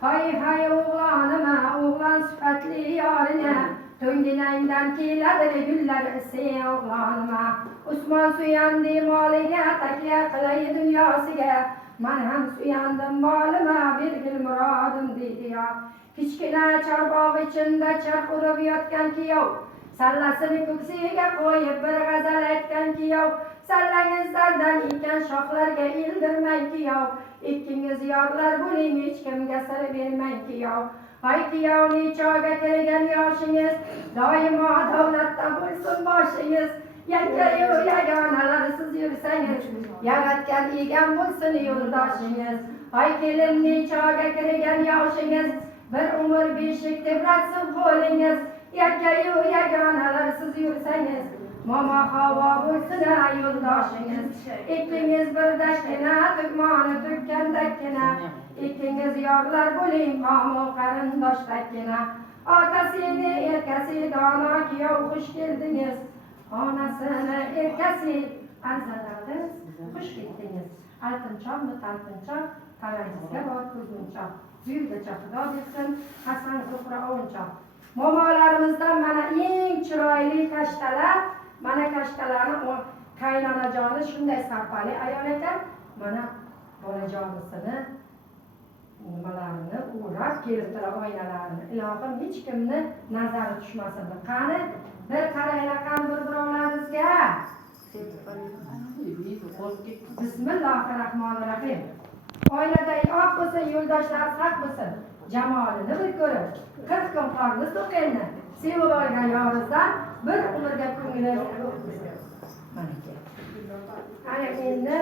Hay hay oğlanıma, oğlan sıfatlı yarine, Tüngünenden kiledir güller isi oğlanıma. Osman suyandı malige, takliye kılayı dünyasıga. Man hem suyandım malıma, bir gül muradım dedi ya. Kichkina çarbağ içinde çarpırıp yatgan kiyov. Sallasini ko'ksiga qo'yib bir g'azal aytgan kiyov. Sallangizlardan ekan shoxlarga ildirmang kiyov. Ikkingiz yorlar bo'ling, hech kimga sir bermang kiyov. Hay kiyovning chog'iga kirgan yoshingiz, doimo davlatda bo'lsin boshingiz. Yakkayu yagonalar siz yursangiz, yaratgan egan bo'lsin yo'ldoshingiz. Hay kelinning chog'iga kirgan yoshingiz, bir umr beshik tebratsin qo'lingiz. Yakkayu yagonalar siz yursangiz, mama havo bo'lsin yo'ldoshingiz. Ikkingiz birdakkina, tugmoni tukkandagina, ikkingiz yorlar bo'ling, qomu qarindoshdagina. Otasini erkasi dono kuyov xush keldingiz, onasini erkasi arzalariz xush keldingiz. Altinchoqmi taltinchoq, qarangizga bor ko'zmunchoq, buyurgacha xudo bersin Hasan Zuhra o'yinchoq. Momolarimizdan mana eng chiroyli kashtalar, mana kashtalarni qaynonajoni shunday sarpali ayol ekan, mana bolajonisini nimalarini o'rab keltirib oynalarini. Ilohim hech kimni nazari tushmasin. Qani bir qaranglar qani birovlaringizga. Bismillahirrohmanirrohim. Oilada oq bo'lsin, yo'ldoshlar saq bo'lsin. Jamolini bir ko'rib, 40 kun qorni so'qilni sevib olgan yoringizdan bir umrga ko'nglingiz mana endi